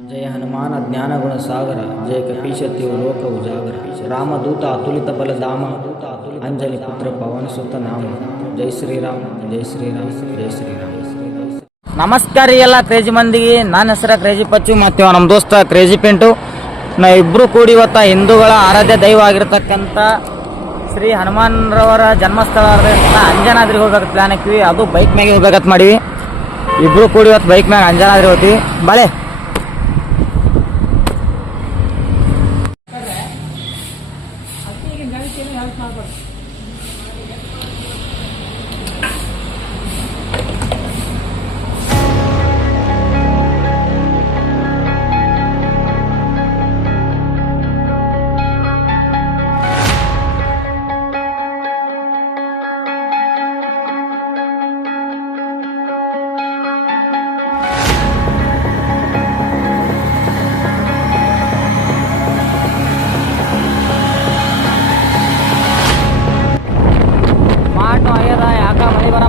ಜಯ ಹನುಮಾನ ಜ್ಞಾನಗುಣ ಸಾಗರ ಜಯ ಕಪೀಶತ್ಯು ಲೋಕ ಉಜಾಗರ ರಾಮದೂತ ಅತುಲಿತ ಬಲಧಾಮ ಅಂಜಲಿ ಪುತ್ರ ಪವನ ಸುತ ನಾಮ ಜೈ ಶ್ರೀರಾಮ್ ಜೈ ಶ್ರೀರಾಮ್ ಜೈ ಶ್ರೀರಾಮ್. ನಮಸ್ಕಾರ ರೀ ಎಲ್ಲ ಕ್ರೇಜಿ ಮಂದಿಗೆ. ನನ್ನ ಹೆಸರ ಕ್ರೇಜಿ ಪಚ್ಚು ಮತ್ತು ನಮ್ಮ ದೋಸ್ತ ಕ್ರೇಜಿ ಪಿಂಟು. ನಾವು ಇಬ್ಬರು ಕೂಡಿ ಇವತ್ತ ಹಿಂದೂಗಳ ಆರಾಧ್ಯ ದೈವ ಆಗಿರ್ತಕ್ಕಂಥ ಶ್ರೀ ಹನುಮಾನ್ರವರ ಜನ್ಮಸ್ಥಳ ಅಂಜನಾದ್ರಿಗೆ ಹೋಗ್ಬೇಕು ಪ್ಲಾನ್ ಹಾಕಿವಿ. ಅದು ಬೈಕ್ ಮ್ಯಾಗೆ ಹೋಗ್ಬೇಕಂತ ಮಾಡಿವಿ. ಇಬ್ಬರು ಕೂಡಿ ಇವತ್ತು ಬೈಕ್ ಮ್ಯಾಗ ಅಂಜನಾದ್ರಿ ಹೋಗ್ತೀವಿ. ಬಾಳೆ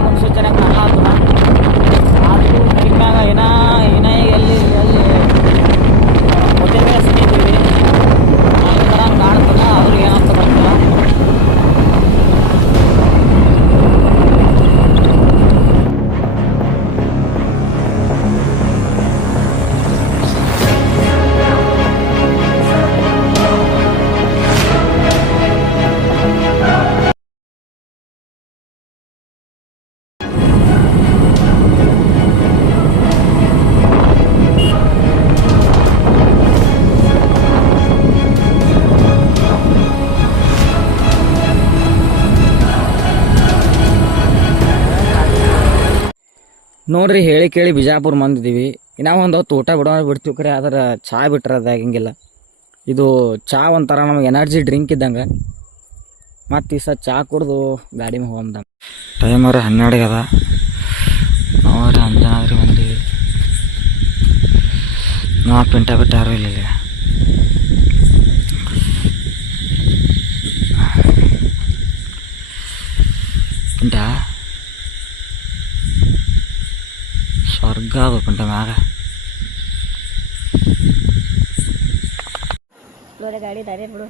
ಮುನ್ಸೂಚನೆ ಕಾಣಲಾತು ಆದರೂ ಬೈಕ್ ಮ್ಯಾಗ ಏನ ಎಲ್ಲಿ ಹೋಟೆಲ್ ಮೇಲೆ ಸಿಕ್ಕಿದ್ದೀವಿ. ಅದೇ ಥರ ಕಾಣ್ತದ, ಅವ್ರಿಗೆ ಏನಂತ ಗೊತ್ತಿಲ್ಲ. ನೋಡ್ರಿ, ಹೇಳಿ ಕೇಳಿ ಬಿಜಾಪುರ ಬಂದಿದ್ದೀವಿ. ನಾವು ಒಂದು ಹೊತ್ತು ಊಟ ಬಿಡ್ತೀವಿ ಕರೆ, ಆದ್ರೆ ಚಹಾ ಬಿಟ್ರೆ ಅದು ಹಿಂಗಿಲ್ಲ. ಇದು ಚಹಾ ಒಂಥರ ನಮಗೆ ಎನರ್ಜಿ ಡ್ರಿಂಕ್ ಇದ್ದಂಗೆ. ಮತ್ತು ಈ ಸಹ ಚಹಾ ಕುಡ್ದು ಗಾಡಿ ಮೇಲೆ ಹೋಗಂದ. ಟೈಮ್ ಅವ್ರೆ 12 ಅದ. ನಾವ್ರೆ ಅಂಜನಾದ್ರಿ ಬಂದೀವಿ. ನಾವು ಪಿಂಟ ಬಿಟ್ಟು ಯಾರೂ ಇಲ್ಲ. ಪಿಂಟ ಸ್ವರ್ಗ ಅದು ಪಿಂಟ ಮ್ಯಾಗ. ಗಾಡಿ ದಾರಿ ಬಿಡು.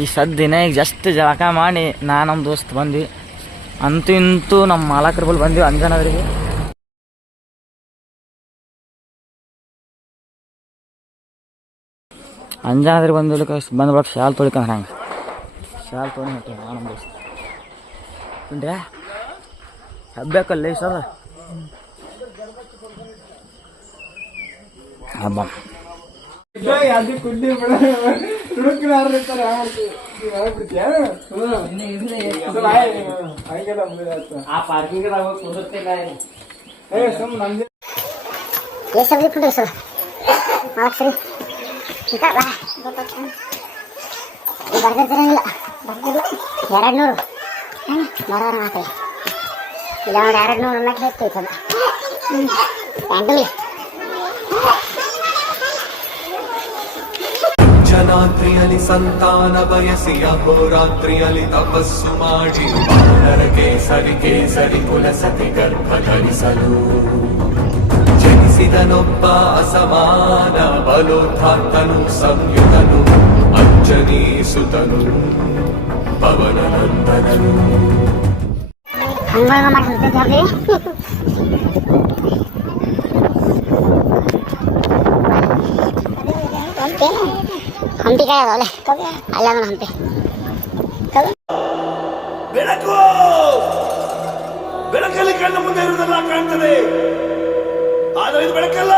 ಈ ಸದ್ದಿನ ಈಗ ಜಸ್ಟ್ ಜಳಕ ಮಾಡಿ ನಮ್ಮ ದೋಸ್ತ್ ಬಂದ್ವಿ. ಅಂತೂ ಇಂತೂ ನಮ್ಮ ಮಾಲಕರ ಬಳಿ ಬಂದ್ವಿ ಅಂಜನಾದ್ರಿಗೆ. ಅಂಜನಾದ್ರಿಗೆ ಬಂದ್ಬಿಡಕ್ಕೆ ಶಾಲ್ ತೊಳಿಕಂದ್ರೆ ಹಂಗೆ ಶಾಲ್ ತೊಗೊಂಡು ಹೊಟ್ಟೆ ನಮ್ಮ ದೋಸ್ತ್ ಉಂಡ್ಯಾ ಹಬ್ಬಕ್ಕಲ್ಲ ಸರ್ ಹಬ್ಬ. ಜನಾದ್ರಿಯಲಿ ಸಂತಾನ ಬಯಸಿ ಅಹೋರಾತ್ರಿಯಲಿ ತಪಸ್ಸು ಮಾಡಿ ವಾನರ ಕೇಸರಿ ಕೇಸರಿ ಕುಲಸತಿ ಗರ್ಭ ಧರಿಸಲು ಜನಿಸಿದನೊಬ್ಬ ಅಸಮಾನ ಬಲೋತ್ಥಾತನು ಸಂಯುತನು ಅಂಜನಿ ಸುತನು ಪವನನಂದನನು. ಹಂಪಿ ಕಾಯ ಅಲ್ಲ ಅಲ್ಲ ಹಂಪಿ ಬೆಳಕು ಬೆಳಕಲ್ಲಿ ಕಣ್ಣ ಮುಂದೆ ಇರುವುದೆಲ್ಲ ಕಾಣ್ತದೆ, ಆದರೆ ಇದು ಬೆಳಕಲ್ಲ,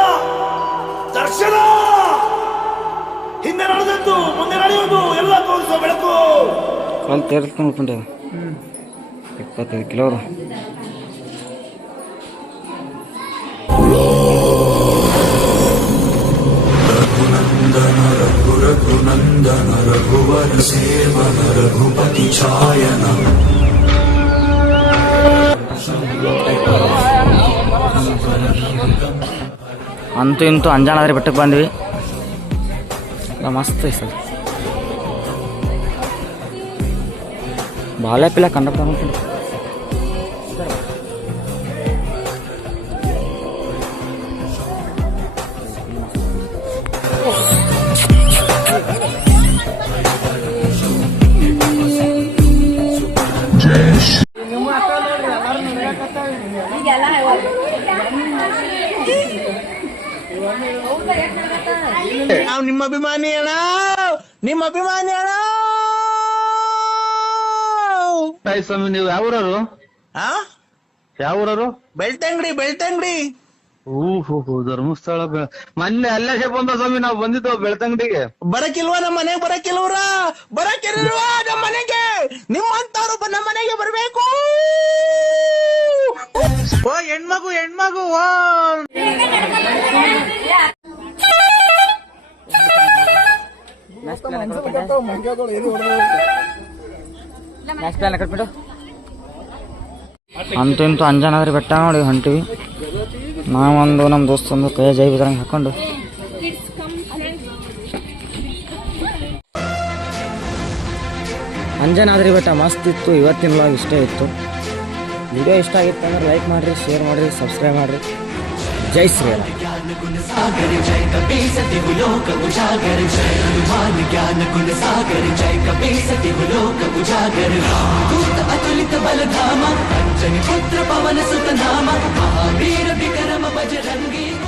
ದರ್ಶನ. ಹಿಂದೆ ನಡೆದದ್ದು ಮುಂದೆ ನಡೆಯುವುದು ಎಲ್ಲ ತೋರಿಸುವ ಬೆಳಕು. ಕಲ್ ತೇರ್ಸ್ಕೊಂಡ್ಬಿಟ್ಟೆ 25 ಕಿಲೋ. ರಘುನಂದನ ರಘುವರ ಸೇವನ ರಘುಪತಿ ಛಾಯನ. ಅಂತೂ ಇಂತೂ ಅಂಜನಾದ್ರಿ ಬೆಟ್ಟಕ್ಕೆ ಬಂದ್ವಿ. ಮಸ್ತ್ ಐತೆ ಸರ್. ಬಾಳೆ ಪಿಲ್ಲ ಕಂಡಕ್ಟರ್ ನಾವು ನಿಮ್ಮ ಅಭಿಮಾನಿ ಅಣ್ಣ, ನಿಮ್ಮ ಅಭಿಮಾನಿ ಅಣ್ಣ. ಸ್ವಾಮಿ ನೀವು ಯಾವೂರರು? ಯಾವೂರರು? ಬೆಳ್ತಂಗಡಿ, ಬೆಳ್ತಂಗಡಿ. ಓಹೋ ಧರ್ಮಸ್ಥಳ. ಮೊನ್ನೆ ಅಲ್ಲೇ ಬಂದ ಸ್ವಾಮಿ, ನಾವು ಬಂದಿದ್ದು ಬೆಳ್ತಂಗಡಿಗೆ. ಬರಕಿಲ್ವಾ ನಮ್ಮ ಮನೆಗೆ? ಬರಕಿಲ್ವಾ ನಮ್ಮ ಮನೆಗೆ? ನಿಮ್ಮಂತವ್ರು ನಮ್ಮ ಮನೆಗೆ ಬರ್ಬೇಕು. ಓ ಹೆಣ್ಮಗು ಓ. ಅಂತೂ ಇಂತೂ ಅಂಜನಾದ್ರಿ ಬೆಟ್ಟ ನೋಡಿ ಹೊಂಟಿವಿ. ನಾವೊಂದು ನಮ್ಮ ದೋಸ್ತೊಂದು ಕೈ ಜೈ ಬಿದ್ರಂಗೆ ಹಾಕೊಂಡು ಅಂಜನಾದ್ರಿ ಬೆಟ್ಟ ಮಸ್ತ್ ಇತ್ತು. ಇವತ್ತಿನ ವ್ಲಾಗ್ ಇಷ್ಟೇ ಇತ್ತು. ವಿಡಿಯೋ ಇಷ್ಟ ಆಗಿತ್ತು ಅಂದ್ರೆ ಲೈಕ್ ಮಾಡಿರಿ, ಶೇರ್ ಮಾಡಿರಿ, ಸಬ್ಸ್ಕ್ರೈಬ್ ಮಾಡಿರಿ. ಜೈ ಶ್ರೀರಾಮ್. जय कपीसति लोक उजागर, जय हनुमान ज्ञान गुण सागर, जय कपीसति लोक उजागर, रामदूत अतुलित बलधामा, अंजनी पुत्र पवन सुत नामा, महावीर विक्रम बजरंगी.